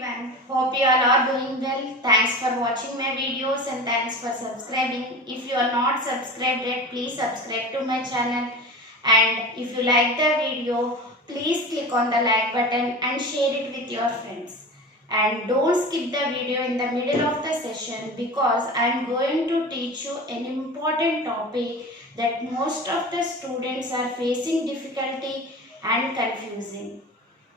everyone. Hope you all are doing well. Thanks for watching my videos and thanks for subscribing. If you are not subscribed yet, please subscribe to my channel. And if you like the video, please click on the like button and share it with your friends. And don't skip the video in the middle of the session because I am going to teach you an important topic that most of the students are facing difficulty and confusing.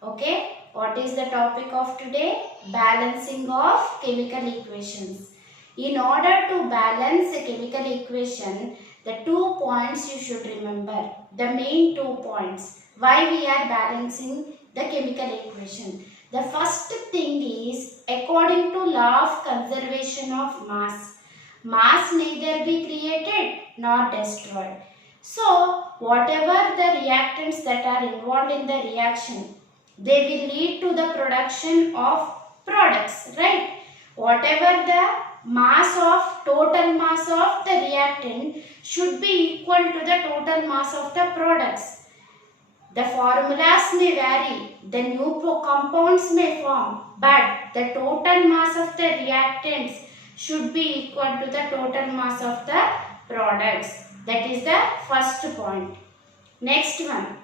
Okay, what is the topic of today? Balancing of chemical equations. In order to balance a chemical equation, the 2 points you should remember. The main 2 points. Why we are balancing the chemical equation. The first thing is according to law of conservation of mass. Mass neither be created nor destroyed. So, whatever the reactants that are involved in the reaction, they will lead to the production of products, right? Whatever the total mass of the reactant should be equal to the total mass of the products. The formulas may vary, the new compounds may form, but the total mass of the reactants should be equal to the total mass of the products. That is the first point. Next one.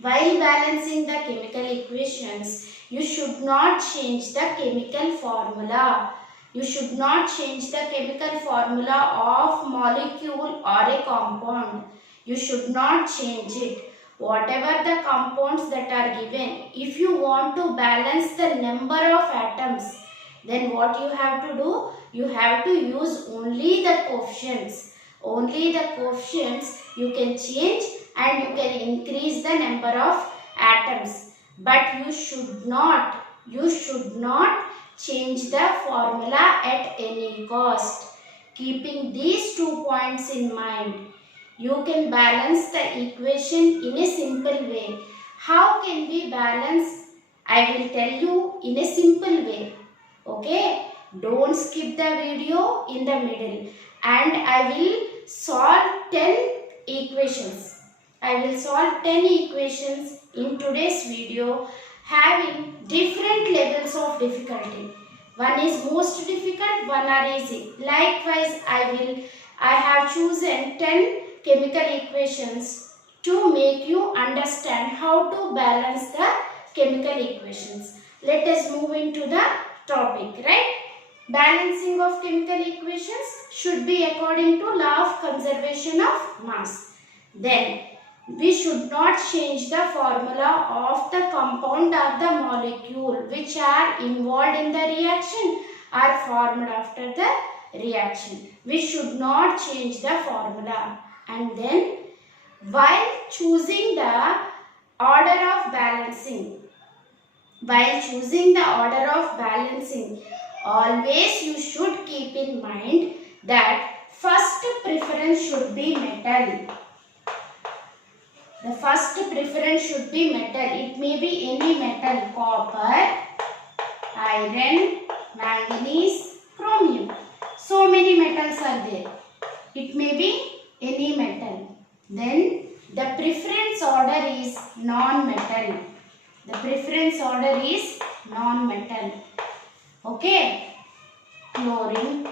While balancing the chemical equations, you should not change the chemical formula. You should not change the chemical formula of molecule or a compound. You should not change it. Whatever the compounds that are given, if you want to balance the number of atoms, then what you have to do? You have to use only the coefficients. Only the coefficients you can change and you can increase the number of atoms. But you should not change the formula at any cost. Keeping these 2 points in mind, you can balance the equation in a simple way. How can we balance? I will tell you in a simple way. Okay? Don't skip the video in the middle. And I will solve 10 equations. I will solve 10 equations in today's video having different levels of difficulty. One is most difficult, one are easy. Likewise, I have chosen 10 chemical equations to make you understand how to balance the chemical equations. Let us move into the topic, right? Balancing of chemical equations should be according to law of conservation of mass. Then, we should not change the formula of the compound or the molecule which are involved in the reaction or formed after the reaction. We should not change the formula. And then, while choosing the order of balancing, always you should keep in mind that first preference should be metal. The first preference should be metal. It may be any metal, copper, iron, manganese, chromium. So many metals are there. It may be any metal. Then the preference order is non-metal. The preference order is non-metal. Okay? Chlorine,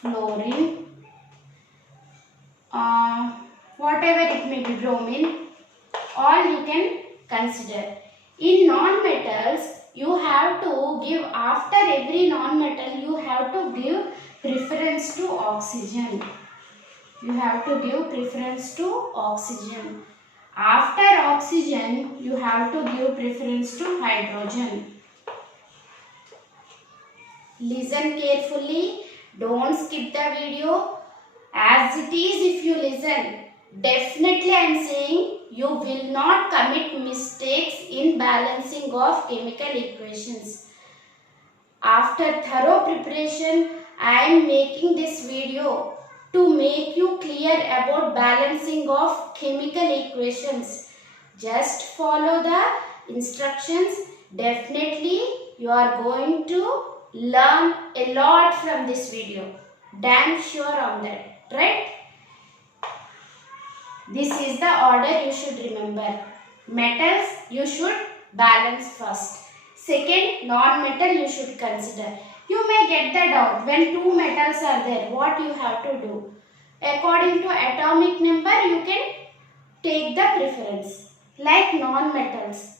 fluorine, whatever it may be, bromine, all you can consider. In non-metals, you have to give, after every non-metal, you have to give preference to oxygen. You have to give preference to oxygen. After oxygen, you have to give preference to hydrogen. Listen carefully. Don't skip the video. As it is, if you listen, definitely I am saying you will not commit mistakes in balancing of chemical equations. After thorough preparation, I am making this video to make you clear about balancing of chemical equations. Just follow the instructions. Definitely you are going to learn a lot from this video. Damn sure on that, right? This is the order you should remember. Metals you should balance first. second non-metal you should consider. You may get the doubt, when two metals are there, what you have to do? According to atomic number, you can take the preference. Like non-metals,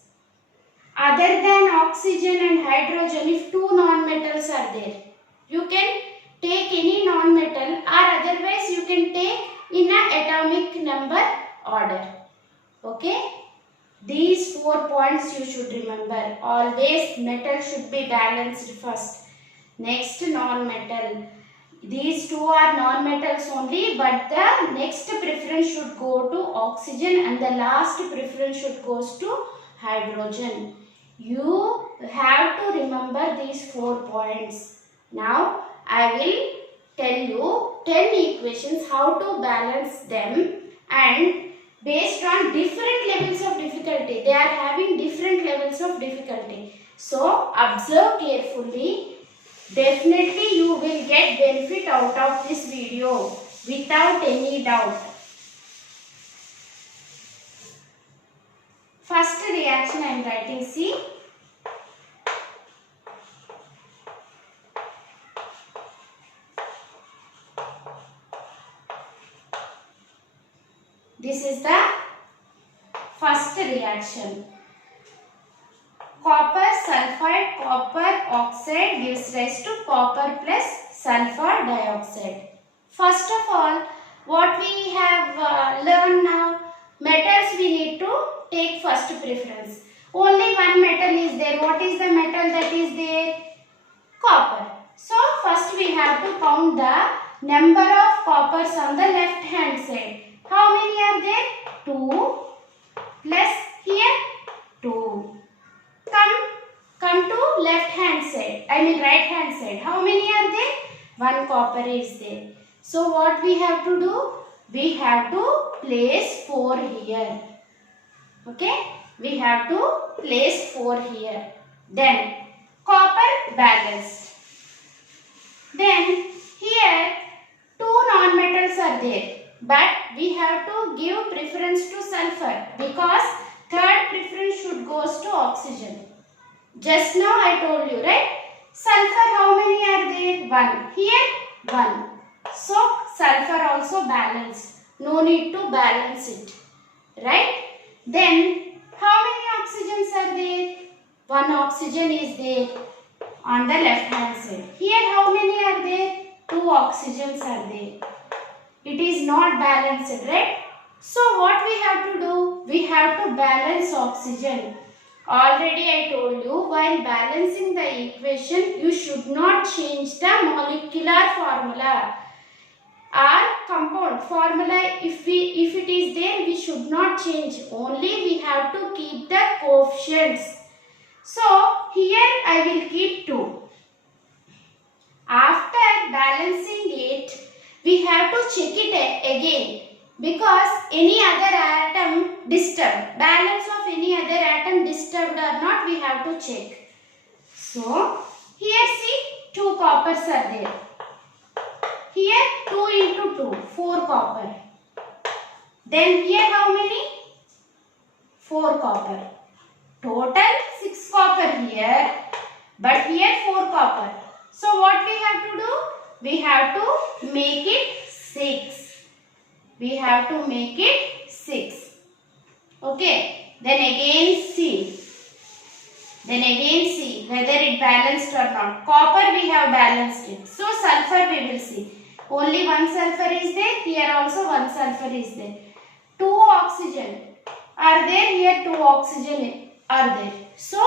other than oxygen and hydrogen, if two non-metals are there, you can take any non-metal, or otherwise you can take in an atomic number order. Okay? These 4 points you should remember. Always metal should be balanced first. Next, non-metal. These two are non-metals only, but the next preference should go to oxygen and the last preference should go to hydrogen. You have to remember these 4 points. Now, I will tell you 10 equations, how to balance them, and based on different levels of difficulty. They are having different levels of difficulty. So, observe carefully. Definitely you will get benefit out of this video without any doubt. First reaction I am writing, see. This is the first reaction. Copper sulfide, copper oxide gives rise to copper plus sulfur dioxide. First of all, what we have learned now, metals we need to take first preference. Only one metal is there. What is the metal that is there? Copper. So, first we have to count the number of coppers on the left hand side. How many are there? 2 plus here 2. Come to left hand side, right hand side. How many are there? 1 copper is there. So what we have to do? We have to place 4 here. Okay? We have to place 4 here. Then copper balanced. Then here 2 non-metals are there. But we have to give preference to sulfur because third preference should goes to oxygen. Just now I told you, right? Sulfur, how many are there? 1. Here 1. So sulfur also balanced. No need to balance it. Right? Then how many oxygens are there? 1 oxygen is there on the left hand side. Here how many are there? 2 oxygens are there. It is not balanced, right? So what we have to do? We have to balance oxygen. Already I told you, while balancing the equation, you should not change the molecular formula or compound formula. If it is there, we should not change. Only we have to keep the coefficients. So here I will keep 2. After balancing it, we have to check it again because any other atom disturbed, balance of any other atom disturbed or not, we have to check. So here see 2 coppers are there. Here 2 into 2, 4 copper. Then here how many? 4 copper. Total 6 copper here, but here 4 copper. So what we have to do? We have to make it 6. We have to make it 6. Okay. Then again see. Then again see whether it balanced or not. Copper we have balanced it. So sulfur we will see. Only 1 sulfur is there. Here also 1 sulfur is there. 2 oxygen are there. Here 2 oxygen are there. So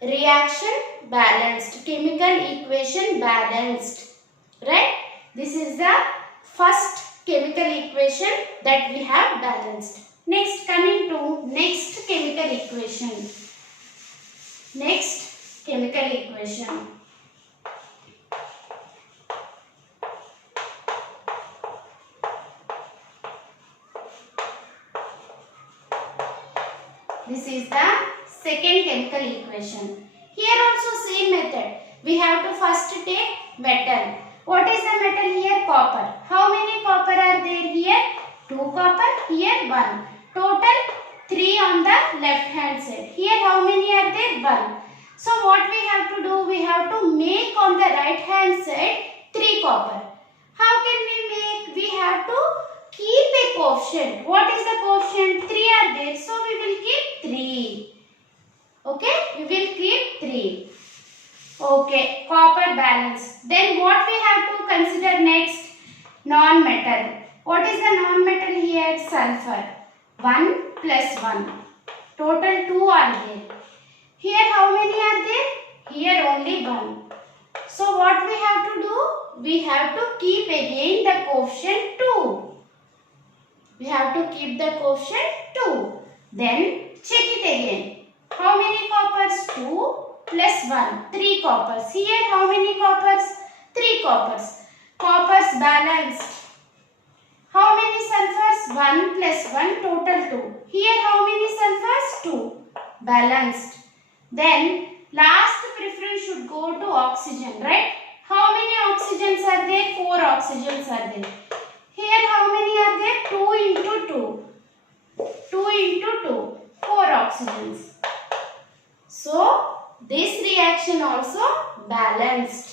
reaction balanced. Chemical equation balanced. Right? This is the first chemical equation that we have balanced. Next, coming to next chemical equation. Next chemical equation. This is the second chemical equation. Here also same method. We have to first take metal. What is the metal here? Copper. How many copper are there here? 2 copper. Here 1. Total 3 on the left hand side. Here how many are there? 1. So what we have to do? We have to make on the right hand side 3 copper. How can we make? We have to keep a coefficient. What is the coefficient? 3 are there. So we will keep 3. Okay, we will keep 3. Okay, copper balance. Then what we have to consider next? Non-metal. What is the non-metal here? Sulphur. 1 plus 1. Total 2 are there. Here how many are there? Here only 1. So what we have to do? We have to keep again the coefficient 2. We have to keep the coefficient 2. Then check it again. How many coppers? 2 plus 1. 3 coppers. Here how many coppers? 3 coppers. Coppers balanced. How many sulfurs? 1 plus 1, total 2. Here how many sulfurs? 2. Balanced. Then last preference should go to oxygen, right? How many oxygens are there? 4 oxygens are there. Here how many are there? 2 into 2. 2 into 2. 4 oxygens. So this reaction also balanced.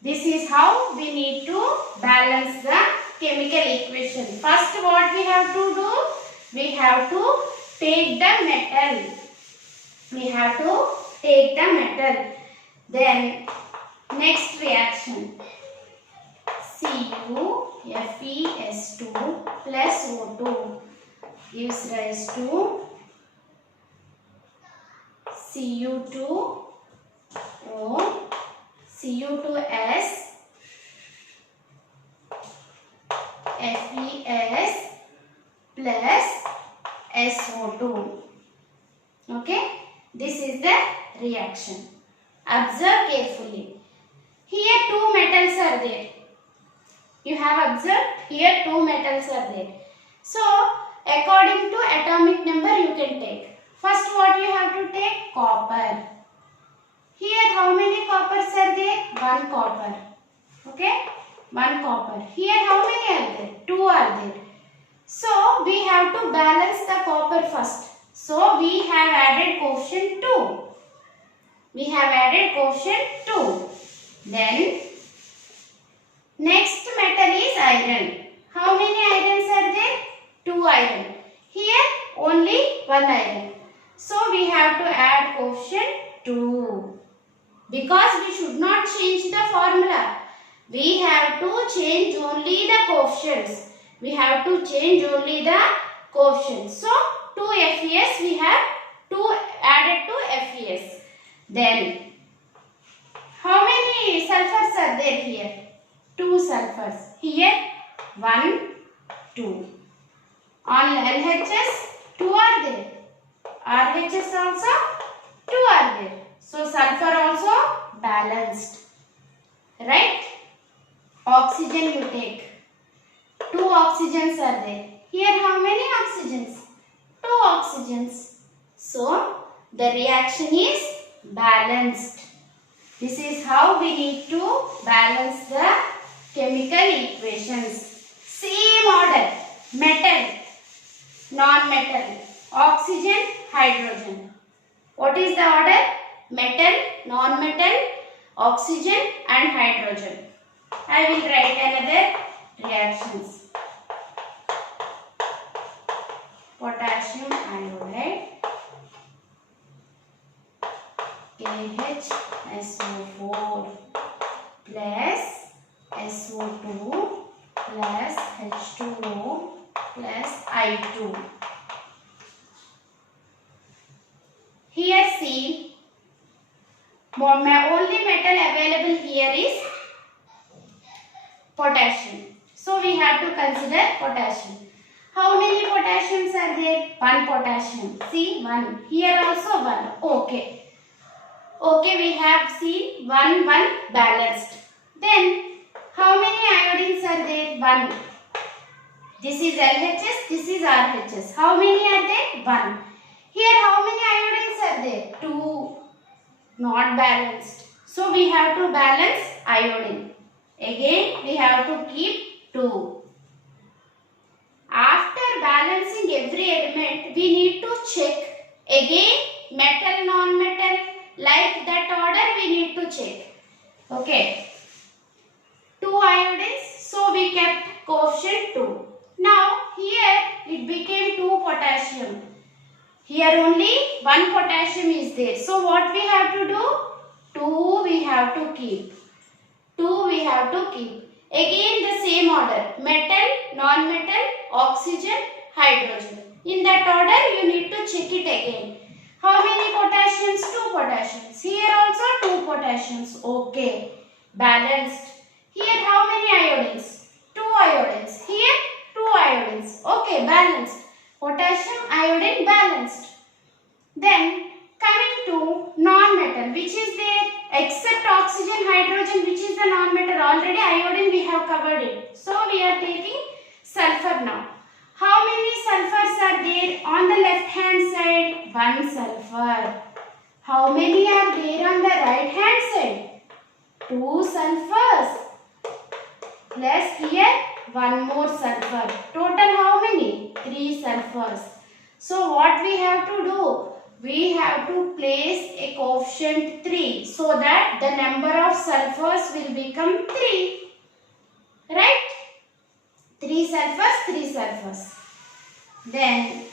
This is how we need to balance the chemical equation. First what we have to do? We have to take the metal. We have to take the metal. Then next reaction. CuFeS2 plus O2 gives rise to Cu2O, Cu2S, Fes plus SO2. Okay, this is the reaction. Observe carefully. Here 2 metals are there. You have observed here 2 metals are there. So according to atomic number you can take. First what you have to take? Copper. Here how many coppers are there? 1 copper. Okay, 1 copper. Here how many are there? 2 are there. So we have to balance the copper first. So we have added coefficient 2. We have added coefficient 2. Then next metal is iron. How many irons are there? 2 iron. Here only 1 iron. So we have to add coefficient 2. Because we should not change the formula. We have to change only the coefficients. We have to change only the coefficients. So 2 Fes we have 2 added to Fes. Then how many sulfurs are there here? 2 sulfurs. Here 1, 2. On LHS 2 are there. RHS also 2 are there. So sulfur also balanced. Right? Oxygen you take. 2 oxygens are there. Here how many oxygens? 2 oxygens. So the reaction is balanced. This is how we need to balance the chemical equations. Same order. Metal, non-metal, oxygen, hydrogen. What is the order? Metal, non-metal, oxygen and hydrogen. I will write another reactions. Potassium iodide, KHSO4 plus SO2 plus H2O plus I2. Here see, only metal available here is potassium. So we have to consider potassium. How many potassiums are there? 1 potassium. See 1. Here also 1. Okay. Okay, we have seen 1, 1 balanced. Then how many iodines are there? 1. This is LHS, this is RHS. How many are there? 1. Here how many iodines are there? 2. Not balanced. So we have to balance iodine. Again we have to keep 2. After balancing every element, we need to check again metal, non-metal, like that order we need to check. Okay. 2 iodines, so we kept coefficient 2. Now here it became 2 potassium. Here only 1 potassium is there. So what we have to do? 2 we have to keep. 2 we have to keep. Again the same order. Metal, non-metal, oxygen, hydrogen. In that order you need to check it again. How many potassiums? 2 potassiums. Here also 2 potassiums. Okay. Balanced. Here how many iodines? 2 iodines. Here 2 iodines. Okay. Balanced. Potassium, iodine balanced. Then coming to non-metal, which is there? Except oxygen, hydrogen, which is the non-metal. Already iodine we have covered it. So we are taking sulphur now. How many sulphurs are there on the left hand side? 1 sulphur. How many are there on the right hand side? 2 sulphurs. Plus here 1 more sulphur. Total how many? 3 sulphurs. So what we have to do? We have to place a coefficient 3 so that the number of sulphurs will become 3. Right? 3 sulphurs, 3 sulphurs. Then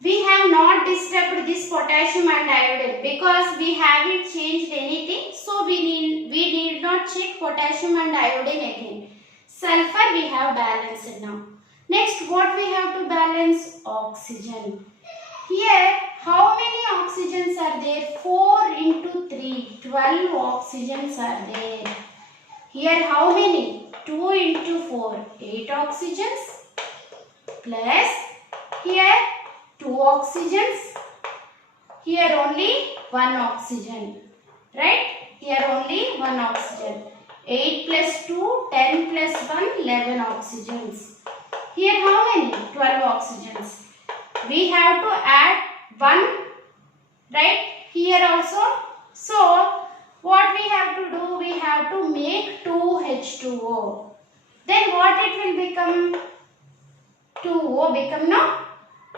we have not disturbed this potassium and iodine because we haven't changed anything. So we need not check potassium and iodine again. Sulphur we have balanced now. Next what we have to balance? Oxygen. Here how many oxygens are there? 4 into 3. 12 oxygens are there. Here how many? 2 into 4. 8 oxygens. Plus here 2 oxygens. Here only 1 oxygen. Right? Here only 1 oxygen. 8 plus 2, 10 plus 1, 11 oxygens. Here how many? 12 oxygens. We have to add 1, right? Here also. So, what we have to do? We have to make 2H2O. Then what it will become? 2O become no?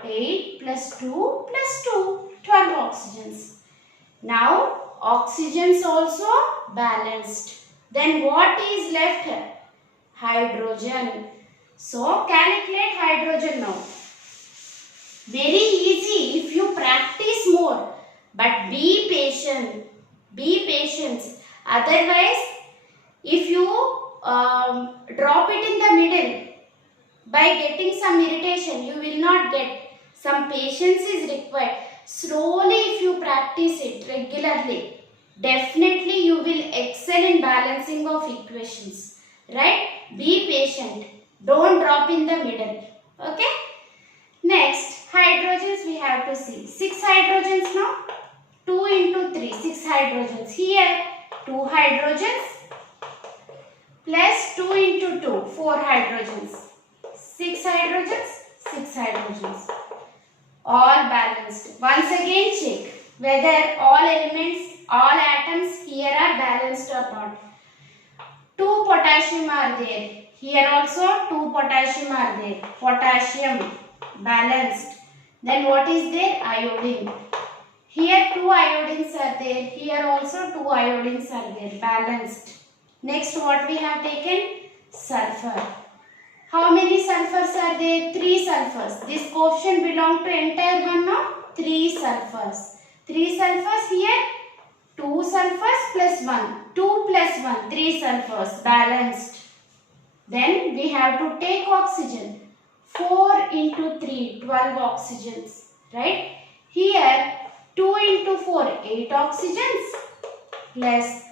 8 plus 2 plus 2. 12 oxygens. Now, oxygens also balanced. Then what is left? Hydrogen. So, calculate hydrogen now. Very easy if you practice more. But be patient. Be patient. Otherwise, if you drop it in the middle by getting some irritation, you will not get. Some patience is required. Slowly if you practice it regularly, definitely you will excel in balancing of equations. Right? Be patient. Don't drop in the middle. Okay? Next, hydrogens we have to see. 6 hydrogens now. 2 into 3. 6 hydrogens. Here, 2 hydrogens. Plus 2 into 2. 4 hydrogens. 6 hydrogens. 6 hydrogens. All balanced. Once again check whether all elements, all atoms here are balanced or not. 2 potassium are there. Here also 2 potassium are there. Potassium balanced. Then what is there? Iodine. Here 2 iodines are there. Here also 2 iodines are there. Balanced. Next what we have taken? Sulphur. How many sulphurs are there? 3 sulphurs. This coefficient belongs to entire one now. 3 sulphurs. 3 sulphurs here. 2 sulphurs plus 1. 2 plus 1. 3 sulphurs. Balanced. Then we have to take oxygen. 4 into 3, 12 oxygens. Right? Here 2 into 4, 8 oxygens. Plus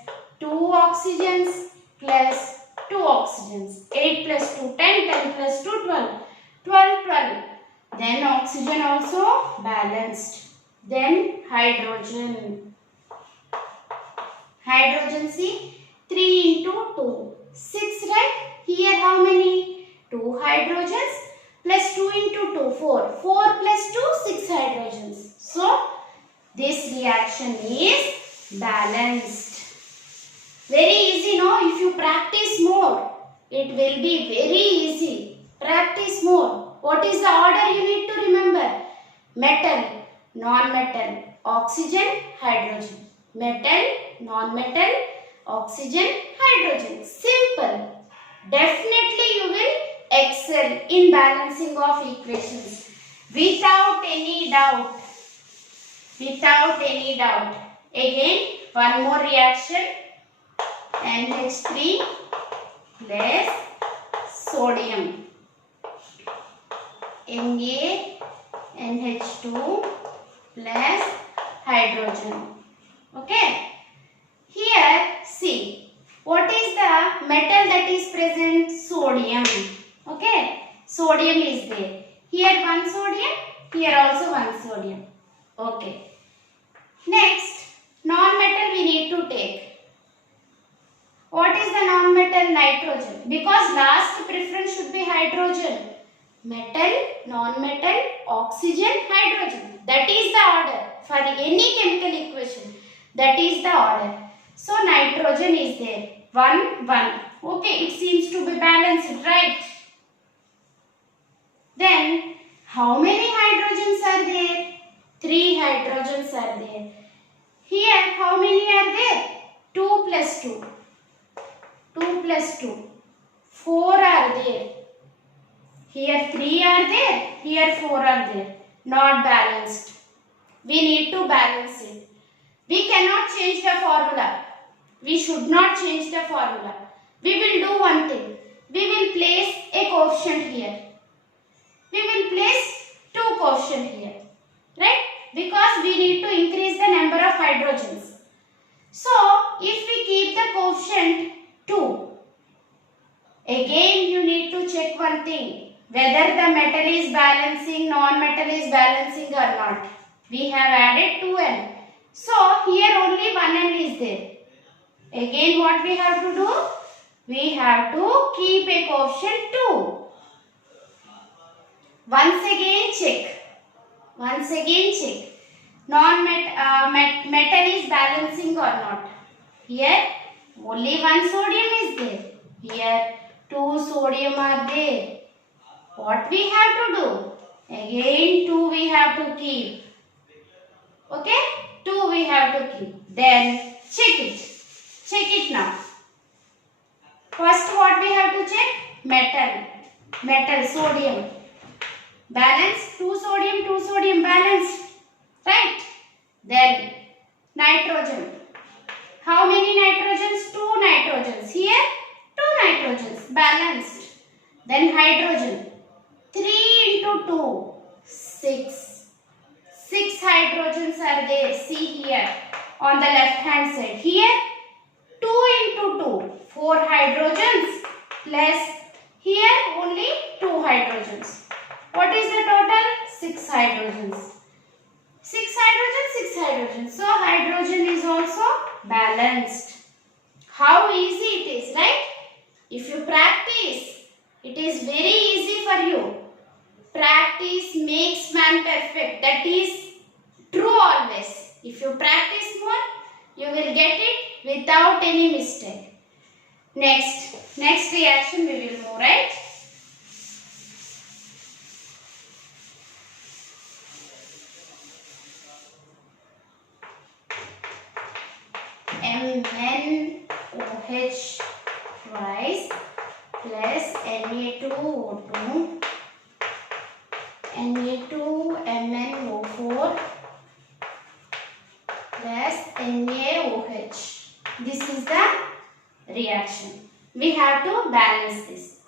2 oxygens plus 2 oxygens. 8 plus 2, 10, 10 plus 2, 12. 12, 12. Then oxygen also balanced. Then hydrogen. Hydrogen see 3 into 2. 6, right? Here how many? 2 hydrogens plus 2 into 2, 4. 4 plus 2, 6 hydrogens. So, this reaction is balanced. Very easy, no? If you practice more, it will be very easy. Practice more. What is the order you need to remember? Metal, non-metal, oxygen, hydrogen. Metal, non-metal, oxygen, hydrogen. Simple. Definitely you will excel in balancing of equations without any doubt. Without any doubt. Again, one more reaction. NH3 plus sodium. NaNH2 plus hydrogen. Okay. Here, see, what is the metal that is present? Sodium. Okay. Sodium is there. Here one sodium, here also one sodium. Okay. Next, non-metal we need to take. What is the non-metal? Nitrogen. Because last preference should be hydrogen. Metal, non-metal, oxygen, hydrogen. That is the order for any chemical equation. That is the order. So nitrogen is there. 1, 1. Okay, it seems to be balanced, right? Then, how many hydrogens are there? 3 hydrogens are there. Here, how many are there? 2 plus 2. 2 plus 2. 4 are there. Here 3 are there. Here 4 are there. Not balanced. We need to balance it. We cannot change the formula. We should not change the formula. We will do one thing. We will place a coefficient here. We will place 2 coefficient here. Right? Because we need to increase the number of hydrogens. So, if we keep the coefficient 2, again you need to check one thing. Whether the metal is balancing, non-metal is balancing or not. We have added 2n. So, here only 1n is there. Again what we have to do? We have to keep a coefficient 2. Once again check. Once again check. Metal is balancing or not. Here only 1 sodium is there. Here 2 sodium are there. What we have to do? Again 2 we have to keep. Okay? 2 we have to keep. Then check it. Check it now. First what we have to check? Metal. Metal, sodium. Balance. 2 sodium balanced. Right? Then nitrogen. How many nitrogens? 2 nitrogens. Here 2 nitrogens. Balanced. Then hydrogen. 3 into 2. 6. 6 hydrogens are there. See here on the left hand side. Here 2 into 2. 4 hydrogens plus here only 2 hydrogens. What is the total? 6 hydrogens. 6 hydrogens, 6 hydrogens. So hydrogen is also balanced. How easy it is, right? If you practice, it is very easy for you. Practice makes man perfect. That is true always. If you practice more, you will get it without any mistake. Next reaction we will move, right? MnOH twice plus Na2O2 Na2MnO4 plus NaOH. This is the reaction. We have to balance this.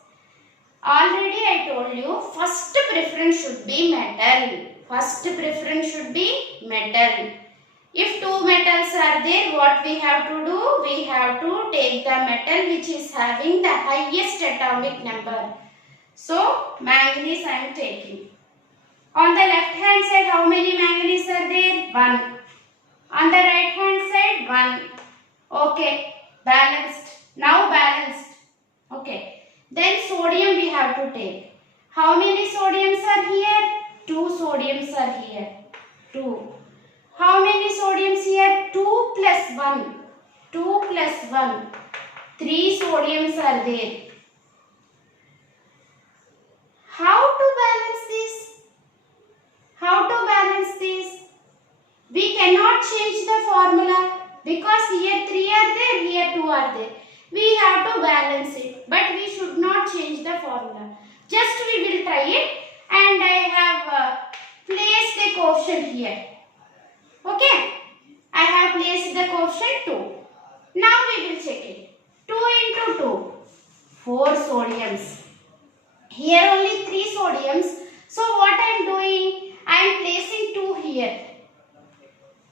Already I told you first preference should be metal. First preference should be metal. If 2 metals are there, what we have to do? We have to take the metal which is having the highest atomic number. So, manganese I am taking. On the left hand side, how many manganese are there? 1. On the right hand side, 1. Okay, balanced. Now balanced. Okay. Then sodium we have to take. How many sodiums are here? 2 sodiums are here. 2. How many sodiums here? 2 plus 1. 2 plus 1. 3 sodiums are there. How to balance this? How to balance this? because here 3 are there, here 2 are there. We have to balance it, but we should not change the formula. Just we will try it, and I have placed the coefficient here. Okay, I have placed the coefficient 2. Now we will check it. 2 into 2, 4 sodiums. Here only 3 sodiums. So what I am doing? I am placing 2 here.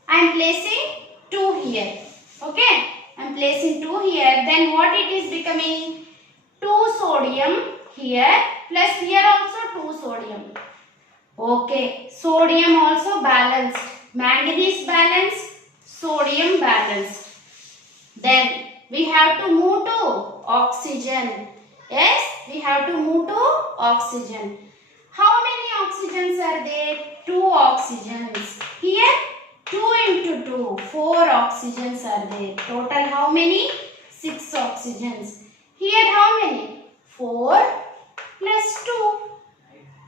I am placing 2 here. Okay, I am placing 2 here. Then what it is becoming? 2 sodium here plus here also 2 sodium. Okay, sodium also balanced. Manganese balanced, sodium balanced. Then we have to move to oxygen. Yes, we have to move to oxygen. How many oxygens are there? 2 oxygens. Here 2 into 2, 4 oxygens are there. Total how many? 6 oxygens. Here how many? 4 plus 2.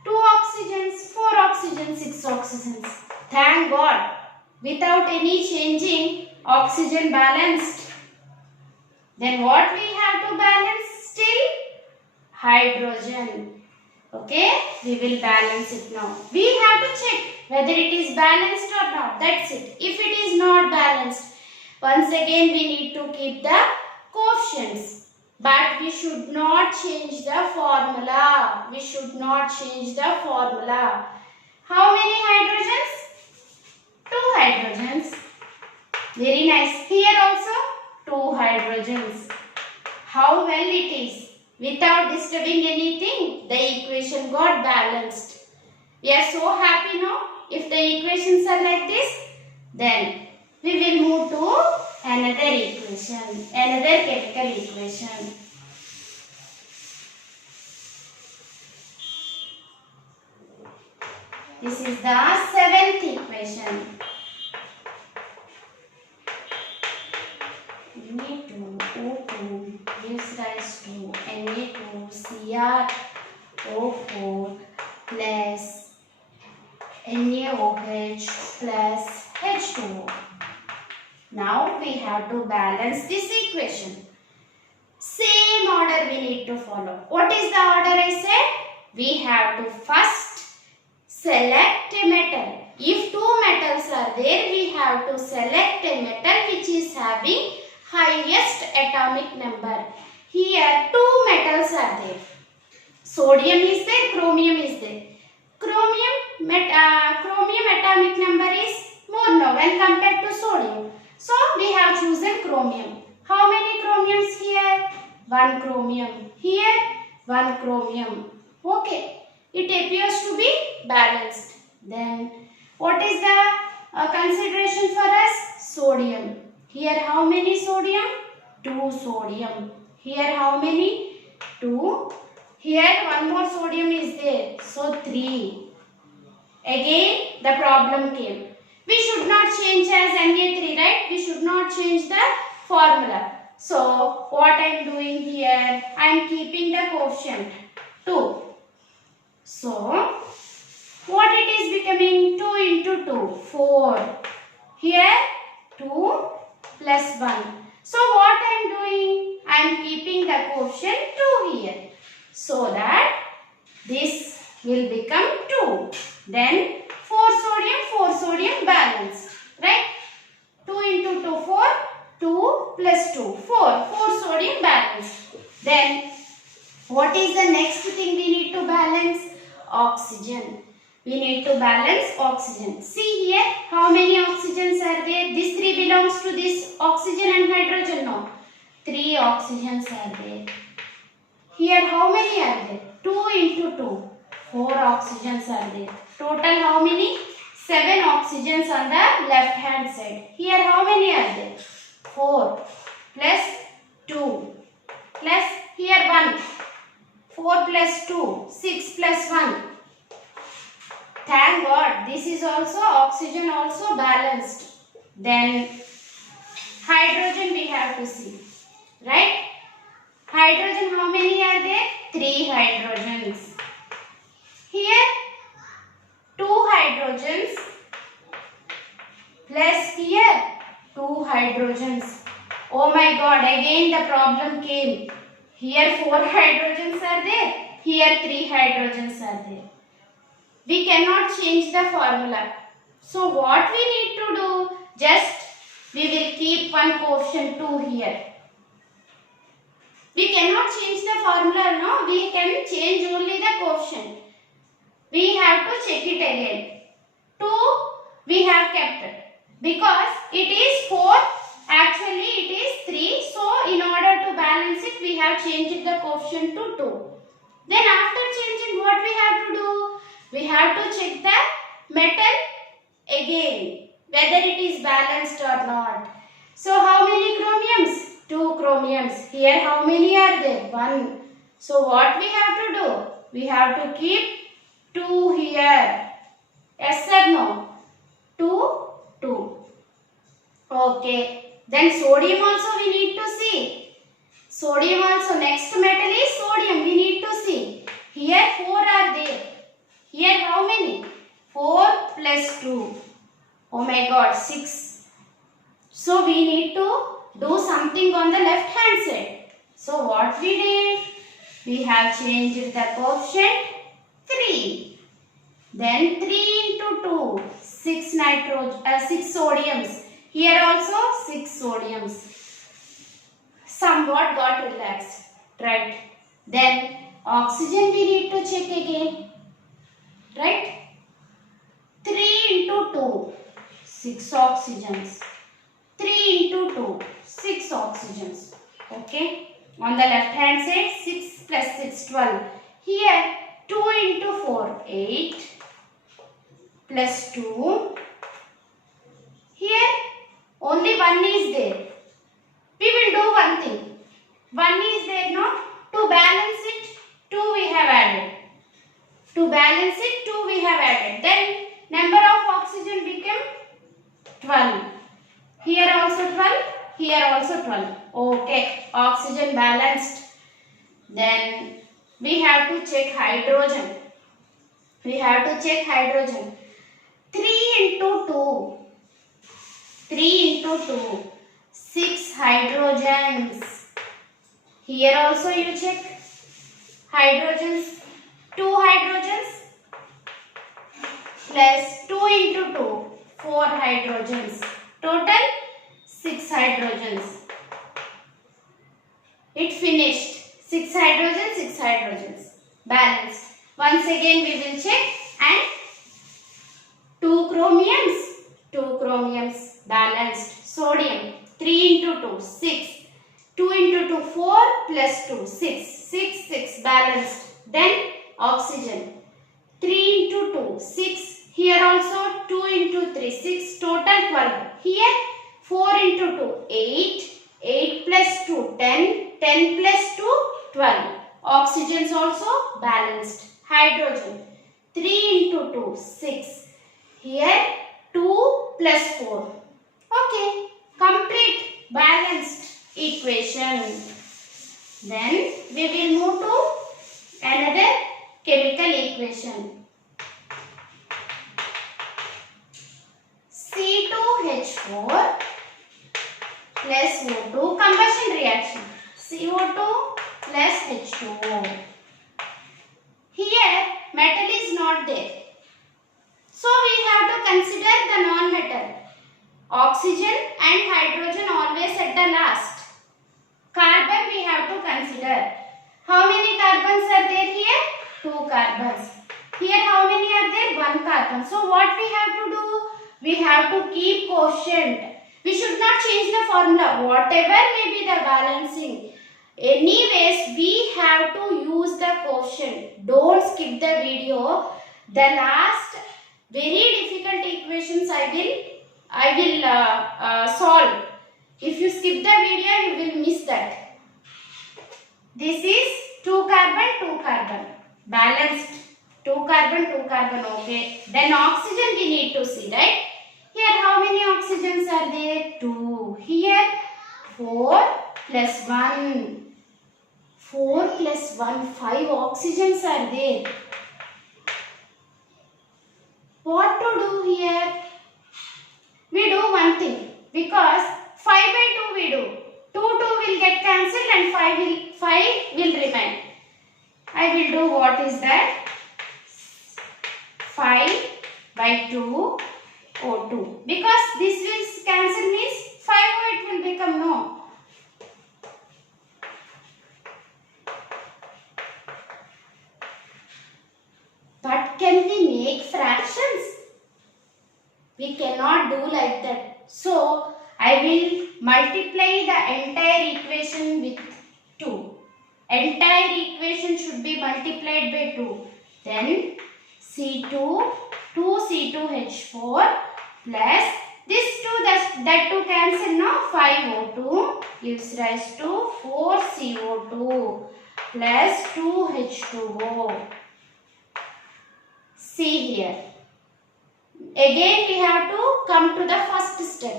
2 oxygens, 4 oxygens, 6 oxygens. Thank God. Without any changing, oxygen balanced. Then what we have to balance still? Hydrogen. Okay, we will balance it now. We have to check whether it is balanced or not. That's it. If it is not balanced, once again we need to keep the coefficients. But we should not change the formula. We should not change the formula. How many hydrogens? 2 hydrogens. Very nice. Here also 2 hydrogens. How well it is. Without disturbing anything, the equation got balanced. We are so happy now. If the equations are like this, then we will move to another equation, another chemical equation. This is the 7th equation. Na2O2 gives rise to Na2Cr O4 plus NaOH plus H2O. Now we have to balance this equation. Same order we need to follow. What is the order I said? We have to first select a metal. If 2 metals are there, we have to select a metal which is having highest atomic number. Here 2 metals are there. Sodium is there, chromium is there. Chromium atomic number is more now when compared to sodium. So we have chosen chromium. How many chromiums here? 1 chromium. Here 1 chromium. Okay. It appears to be balanced. Then what is the consideration for us? Sodium. Here how many sodium? 2 sodium. Here how many? 2. Here 1 more sodium is there. So 3. Again the problem came. We should not change as Na3, right? We should not change the formula. So what I am doing here? I am keeping the coefficient 2. So what it is becoming? 2 into 2, 4. Here 2 plus 1. So what I am doing? I am keeping the coefficient 2 here. So that this will become 2. Then 4 sodium balance. Right? 2 into 2, 4. 2 plus 2, 4. 4 sodium balance. Then what is the next thing we need to balance? Oxygen. We need to balance oxygen. See here, how many oxygens are there? This 3 belongs to this oxygen and hydrogen. No. 3 oxygens are there. Here how many are there? 2 into 2. 4 oxygens are there. Total how many? 7 oxygens on the left hand side. Here how many are there? 4 plus 2 plus here 1. 4 plus 2, 6 plus 1. Thank God, this is also oxygen also balanced. Then hydrogen we have to see. Right? Hydrogen how many are there? 3 hydrogens. Here 2 hydrogens plus here 2 hydrogens. hydrogens. Oh my God, again the problem came. Here 4 hydrogens are there. Here 3 hydrogens are there. We cannot change the formula. So what we need to do? Just we will keep one coefficient 2 here. We cannot change the formula, no? We can change only the coefficient. We have to check it again. 2 we have kept it. Because it is 4, actually it is 3. So in order to balance it, we have changed the coefficient to 2. Then after changing, what we have to do? We have to check the metal again, whether it is balanced or not. So how many chromiums? 2 chromiums. Here how many are there? 1. So what we have to do? We have to keep 2 here. Yes or no? 2, 2. Okay. Then sodium also we need to see. Sodium also, next metal is sodium. We need to see. Here 4 are there. Here how many? 4 plus 2. Oh my God, 6. So we need to do something on the left hand side. So what we did? We have changed the coefficient 3. Then 3 into 2, 6 sodiums. Here also 6 sodiums. Somewhat got relaxed, right? Then oxygen we need to check again, right? 3 into 2, 6 oxygens. 3 into 2, 6 oxygens. Okay. On the left hand side, 6 plus 6, 12. Here 2 into 4, 8 plus 2. Here only 1 is there. We will do one thing. 1 is there, no? To balance it, 2 we have added. To balance it, 2 we have added. Then number of oxygen became 12. Here also 12. Here also 12. Okay. Oxygen balanced. Then we have to check hydrogen. We have to check hydrogen. 3 into 2. 3 into 2. 6 hydrogens. Here also you check hydrogens. 2 hydrogens plus 2 into 2. 4 hydrogens. Total 6 hydrogens. It finished. 6 hydrogens, 6 hydrogens. Balanced. Once again we will check and 2 chromiums. 2 chromiums balanced. Sodium 3 into 2, 6. 2 into 2, 4 plus 2, 6. 6, 6 balanced. Then oxygen 3 into 2, 6. Here also 2 into 3, 6. Total 12. Here 4 into 2, 8. 8 plus 2, 10. 10 plus 2, 12. Oxygens also balanced. Hydrogen 3 into 2, 6. Here 2 plus 4. Okay. Complete balanced equation. Then we will move to another chemical equation. C2H4 plus O2 combustion reaction. CO2 plus H2O. Here metal is not there. So we have to consider the non-metal. Oxygen and hydrogen always at the last. Carbon we have to consider. How many carbons are there here? 2 carbons. Here how many are there? 1 carbon. So what we have to do? We have to keep quotient. We should not change the formula. Whatever may be the balancing. Anyways, we have to use the quotient. Don't skip the video. The last very difficult equations I will solve. If you skip the video, you will miss that. This is 2 carbon, 2 carbon. Balanced. 2 carbon, 2 carbon. Okay. Then oxygen we need to see, right? Here how many oxygens are there? 2. Here 4 plus 1. 4 plus 1, 5 oxygens are there. What to do here? We do one thing. Because 5 by 2 O2. Because this will cancel means 5O it will become no. But can we make fractions? We cannot do like that. So, I will multiply the entire equation with 2. Entire equation should be multiplied by 2. Then, C2, 2C2H4 plus this 2, that 2 cancel now, 5O2 gives rise to 4CO2 plus 2H2O. See here. Again we have to come to the first step.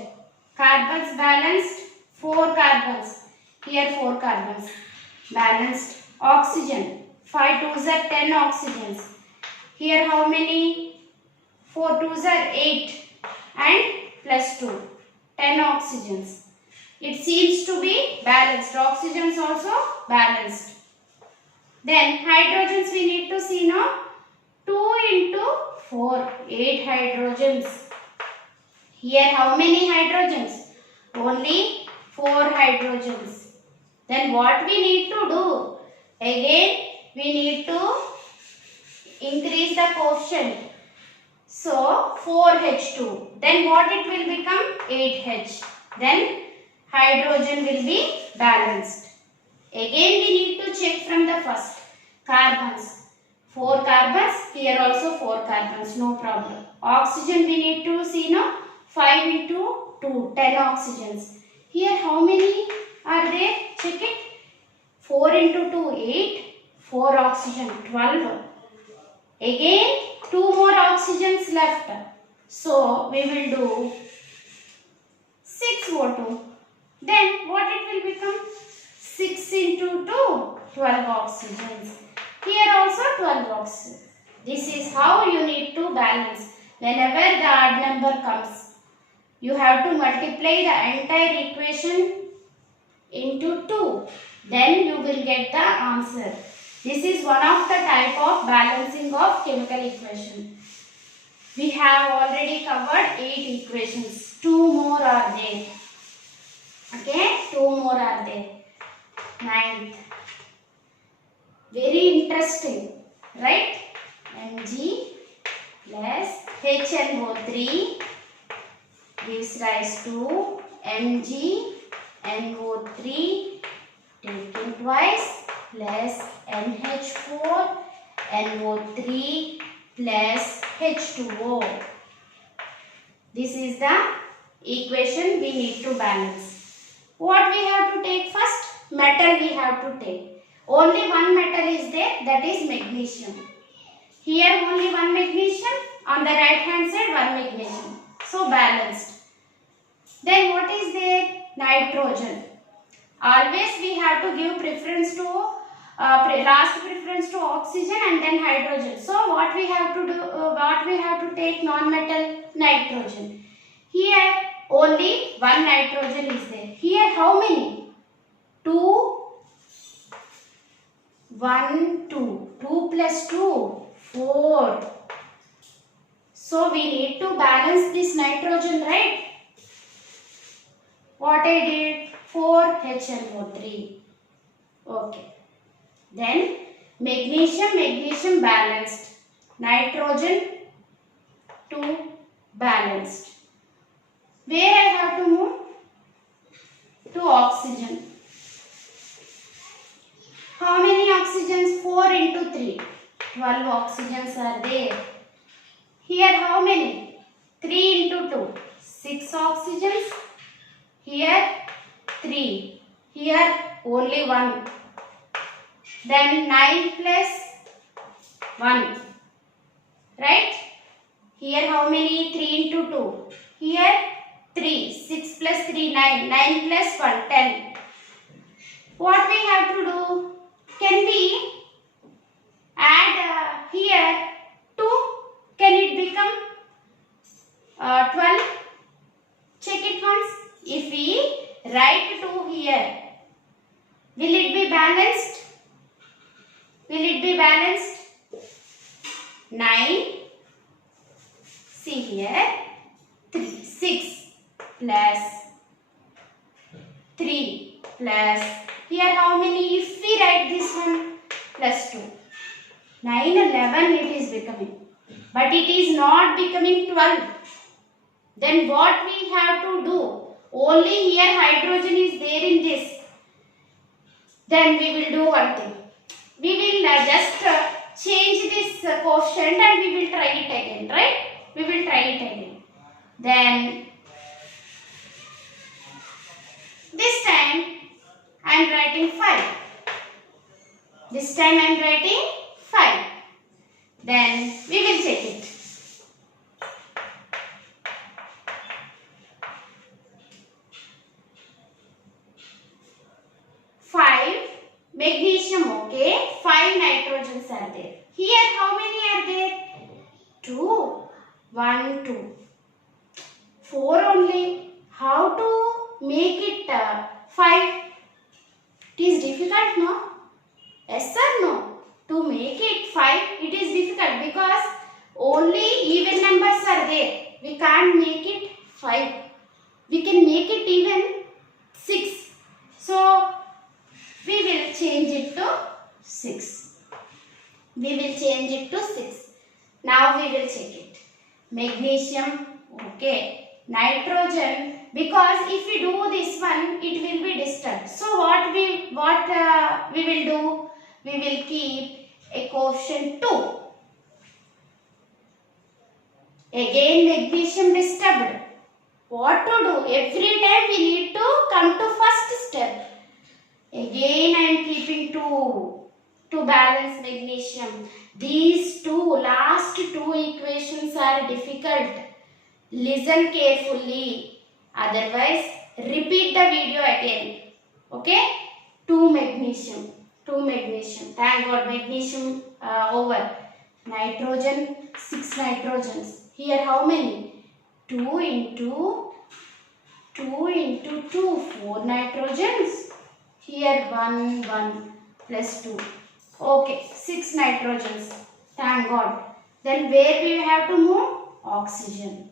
Carbons balanced, 4 carbons. Here 4 carbons. Balanced. Oxygen. 5 2s are 10 oxygens. Here how many? 4 2s are 8 and plus 2. 10 oxygens. It seems to be balanced. Oxygens also balanced. Then hydrogens we need to see now. 2 into 4, 8 hydrogens. Here how many hydrogens? Only 4 hydrogens. Then what we need to do? Again we need to increase the coefficient. So 4H2. Then what it will become? 8H. Then hydrogen will be balanced. Again we need to check from the first. Carbons. 4 carbons, here also 4 carbons, no problem. Oxygen we need to see now, 5 into 2, 10 oxygens. Here how many are there? Check it. 4 into 2, 8, 4 oxygen, 12. Again 2 more oxygens left. So we will do 6 O2. Then what it will become? 6 into 2, 12 oxygens. Here also 12 oxygen. This is how you need to balance. Whenever the odd number comes, you have to multiply the entire equation into 2. Then you will get the answer. This is one of the type of balancing of chemical equation. We have already covered 8 equations. 2 more are there. Okay, 2 more are there. 9th. Very interesting, right? Mg plus HNO3 gives rise to MgNO3 taken twice plus NH4 NO3 plus H2O. This is the equation we need to balance. What we have to take first? Metal we have to take. Only one metal is there, that is magnesium. Here only one magnesium, on the right hand side one magnesium. So balanced. Then what is there? Nitrogen. Always we have to give preference to last preference to oxygen and then hydrogen. So what we have to do? What we have to take non-metal? Nitrogen. Here only one nitrogen is there. Here how many? 2. 1, 2. 2 plus 2, 4. So we need to balance this nitrogen, right? What I did? 4HNO3. Okay. Then magnesium balanced. Nitrogen 2 balanced. Where I have to move? To oxygen. How many oxygens? 4 into 3. 12 oxygens are there. Here how many? 3 into 2. 6 oxygens. Here 3. Here only 1. Then 9 plus 1. Right? Here how many? 3 into 2. Here 3. 6 plus 3, 9. 9 plus 1, 10. What we have to do? Can we add here 2? Can it become 12? Check it once. If we write 2 here, will it be balanced? Will it be balanced? 9, See here, 3, 6 plus 3 plus, here how many? If we write this one, plus 2. 9, 11 it is becoming. But it is not becoming 12. Then what we have to do? Only here hydrogen is there in this. Then we will do one thing. We will just change this coefficient and we will try it again, right? We will try it again. Then this time I am writing 5. This time I am writing 5. Then we will check it. 5 magnesium, okay. 5 nitrogens are there. Here how many are there? 2. 1, 2. 4 only. How to make it 5? It is difficult, no? Yes or no? To make it 5, it is difficult because only even numbers are there. We can't make it 5. We can make it even 6. So, we will change it to 6. We will change it to 6. Now we will check it. Magnesium, okay. Nitrogen, because if we do this one, it will be disturbed. So what we will do? We will keep a coefficient 2. Again magnesium disturbed. What to do? Every time we need to come to first step. Again I am keeping 2 to balance magnesium. These last two equations are difficult. Listen carefully. Otherwise, repeat the video again. Okay? 2 magnesium. 2 magnesium. Thank God, magnesium over. Nitrogen, 6 nitrogens. Here how many? 2 into 2, 4 nitrogens. Here 1, 1 plus 2. Okay, 6 nitrogens. Thank God. Then where we have to move? Oxygen.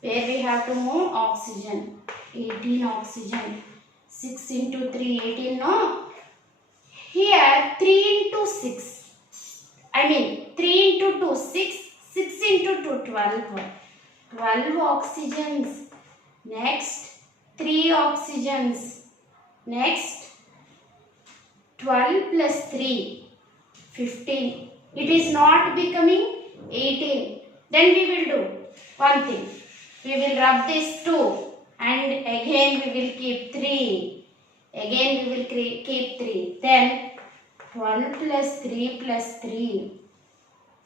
Where we have to move? Oxygen. 18 oxygen. 6 into 3, 18, no? Here 3 into 6. 3 into 2, 6. 6 into 2, 12. 12 oxygens. Next, 3 oxygens. Next, 12 plus 3, 15. It is not becoming 18. Then we will do one thing. We will rub this 2 and again we will keep 3. Again we will keep 3. Then 12 plus 3 plus 3,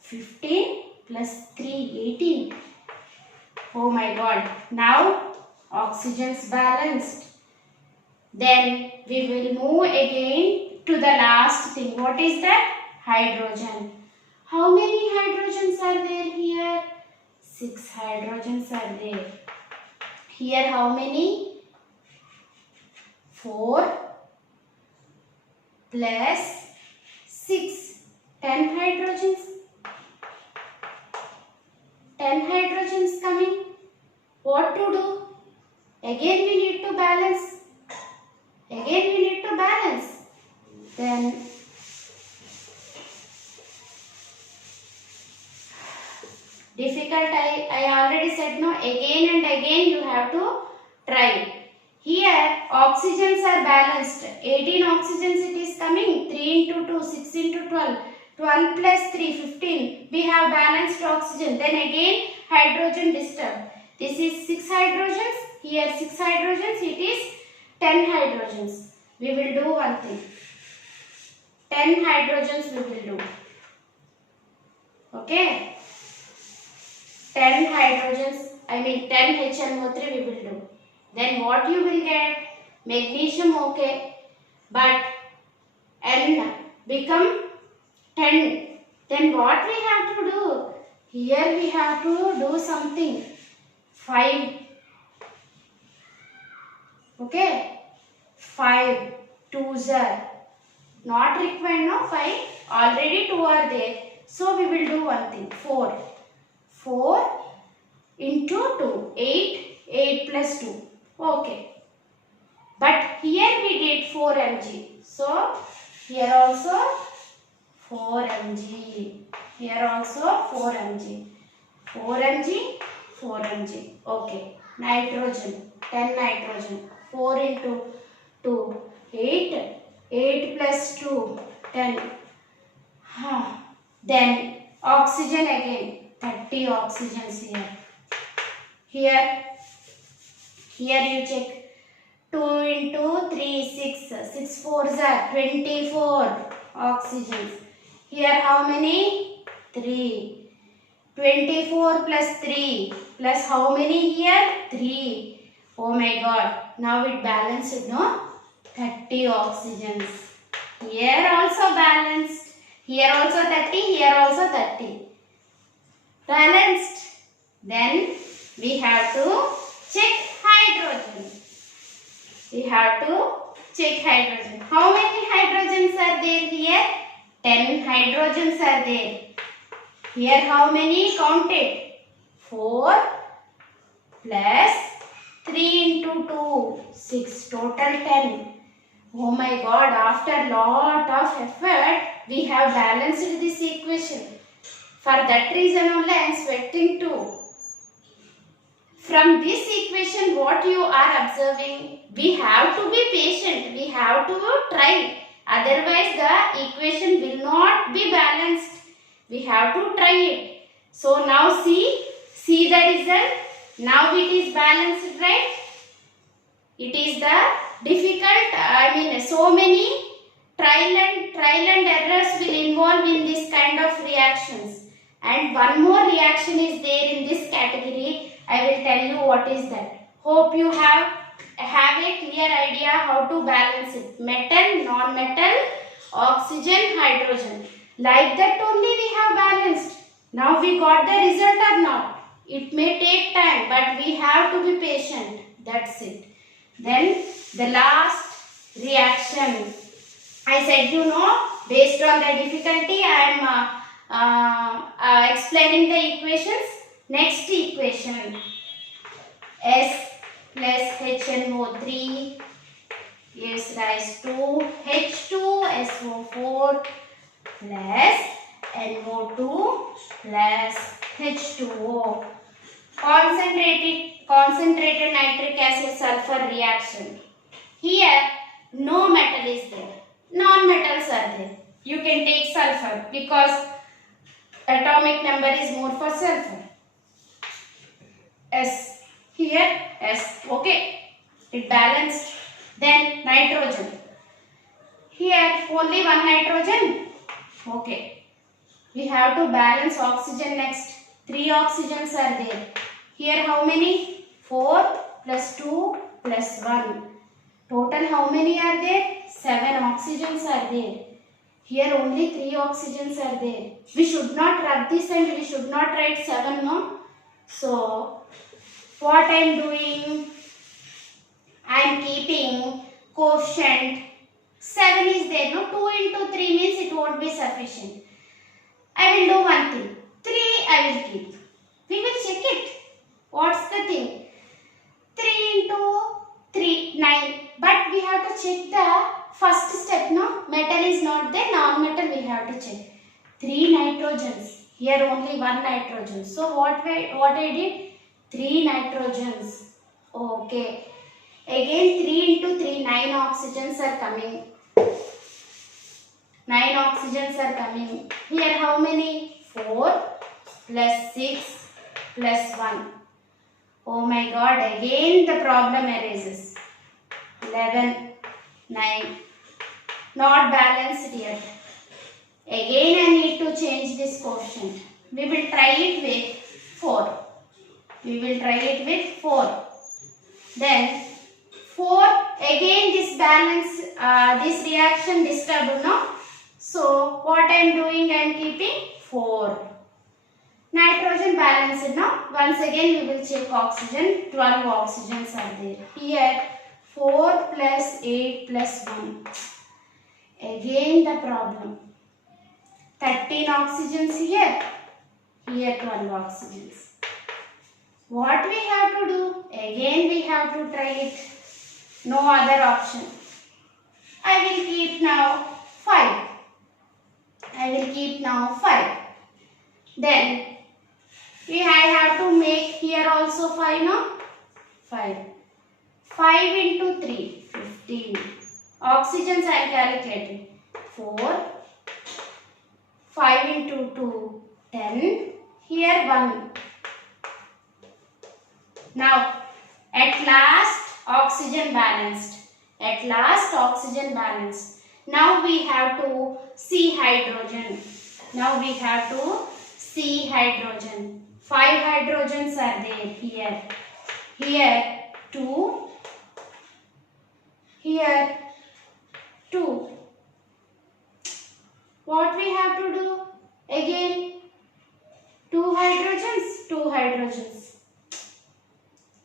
15 plus 3, 18. Oh my God. Now oxygens balanced. Then we will move again to the last thing. What is that? Hydrogen. How many hydrogens are there here? 6 hydrogens are there. Here how many? 4 plus 6. 10 hydrogens. 10 hydrogens coming. What to do? Again we need to balance. Again we need to balance. Then difficult, I already said, no, again and again you have to try. Here oxygens are balanced. 18 oxygens it is coming. 3 into 2, 6 into 12. 12 plus 3, 15. We have balanced oxygen. Then again hydrogen disturbed. This is 6 hydrogens. Here 6 hydrogens. It is 10 hydrogens. We will do one thing. 10 hydrogens we will do. Okay. 10 hydrogens, 10 HNO3 we will do. Then what you will get? Magnesium, okay. But N become 10. Then what we have to do? Here we have to do something. 5. Okay. 5. 2s are not required, no? 5. Already 2 are there. So we will do one thing. 4. 4 into 2. 8, 8 plus 2. Okay. But here we did 4 mg. So, here also 4 mg. Here also 4 mg. 4 mg, 4 mg. Okay. Nitrogen, 10 nitrogen. 4 into 2, 8. 8 plus 2, 10. Then oxygen again. 30 oxygens here. Here you check. 2 into 3, 6. 6 fours are 24 oxygens. Here how many? 3. 24 plus 3 plus how many here? 3. Oh my god. Now it balanced, no? 30 oxygens. Here also balanced. Here also 30. Here also 30. Balanced. Then we have to check hydrogen. We have to check hydrogen. How many hydrogens are there here? 10 hydrogens are there. Here how many? Count it. 4 plus 3 into 2. 6. Total 10. Oh my god, after lot of effort, we have balanced this equation. For that reason only I am sweating too. From this equation, what you are observing, we have to be patient. We have to try. Otherwise, the equation will not be balanced. We have to try it. So now see the result. Now it is balanced, right? It is the difficult, so many trial and errors will involve in this kind of reactions. And one more reaction is there in this category. I will tell you what is that. Hope you have a clear idea how to balance it. Metal, non-metal, oxygen, hydrogen. Like that only we have balanced. Now we got the result or not. It may take time, but we have to be patient. That's it. Then the last reaction. I said based on the difficulty I am explaining the equations. Next equation. S plus HNO3 gives rise to H2SO4 plus NO2 plus H2O. Concentrated nitric acid sulfur reaction. Here no metal is there. Non-metals are there. You can take sulfur because atomic number is more for sulfur. S. Here S. Okay. It balanced. Then nitrogen. Here only one nitrogen. Okay. We have to balance oxygen next. 3 oxygens are there. Here how many? 4 plus 2 plus 1. Total how many are there? 7 oxygens are there. Here only 3 oxygens are there. We should not rub this and we should not write 7, no? So, what I am doing? I am keeping coefficient 7 is there, no? 2 into 3 means it won't be sufficient. I will do one thing. 3 I will keep. We will check it. What's the thing? 3 into 3, 9. But we have to check the first step, no? Metal is not there, non-metal we have to check. 3 nitrogens. Here only 1 nitrogen. So what I did? 3 nitrogens. Okay. Again 3 into 3, 9 oxygens are coming. 9 oxygens are coming. Here how many? 4 plus 6 plus 1. Oh my god, again the problem arises. 11, 9. Not balanced yet. Again I need to change this quotient. We will try it with 4. We will try it with 4. Then 4, again this balance, this reaction disturbed, no? So what I am doing, I am keeping 4. Nitrogen balanced, no? Once again we will check oxygen. 12 oxygens are there. Here 4 plus 8 plus 1. Again the problem. 13 oxygens here. Here 12 oxygens. What have to try it. No other option. I will keep now 5. I will keep now 5. Then I have to make here also 5, no? 5. 5 into 3, 15. Oxygens I am calculating. 4. 5 into 2, 10. Here 1. Now, at last oxygen balanced. At last oxygen balanced. Now we have to see hydrogen. Now we have to see hydrogen. 5 hydrogens are there here. Here 2. Here 2. What we have to do? Again 2 hydrogens, 2 hydrogens.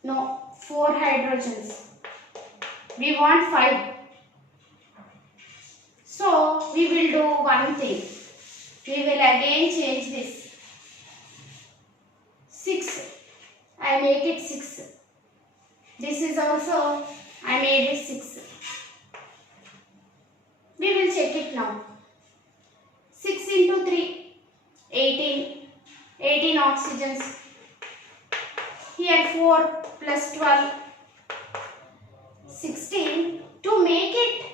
No, 4 hydrogens. We want 5. So, we will do one thing. We will again change this. 6. I make it 6. This is also, I made it 6. We will check it now. 6 into 3, 18. 18 oxygens. Here 4 plus 12, 16. To make it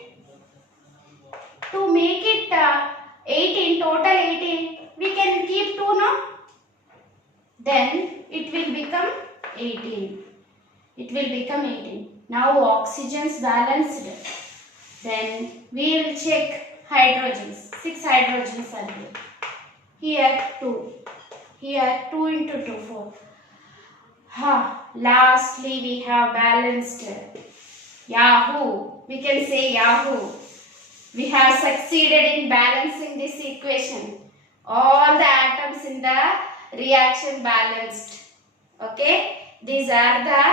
18, total 18, we can keep 2, no? Then it will become 18. It will become 18. Now oxygens balanced. Then we will check hydrogens. 6 hydrogens are here. Here 2. Here 2 into 2, 4. Lastly, we have balanced. Yahoo! We can say Yahoo! We have succeeded in balancing this equation. All the atoms in the reaction balanced. Okay? These are the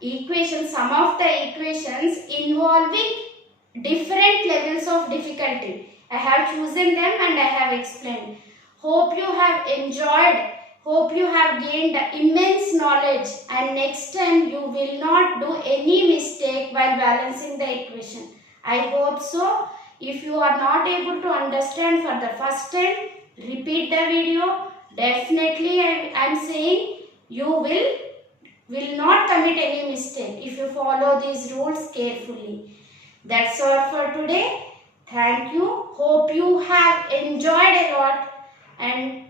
equations, some of the equations involving different levels of difficulty. I have chosen them and I have explained. Hope you have enjoyed. Hope you have gained immense knowledge, and next time you will not do any mistake while balancing the equation. I hope so. If you are not able to understand for the first time, repeat the video. Definitely I am saying you will not commit any mistake if you follow these rules carefully. That's all for today. Thank you. Hope you have enjoyed a lot, and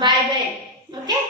bye bye. Okay.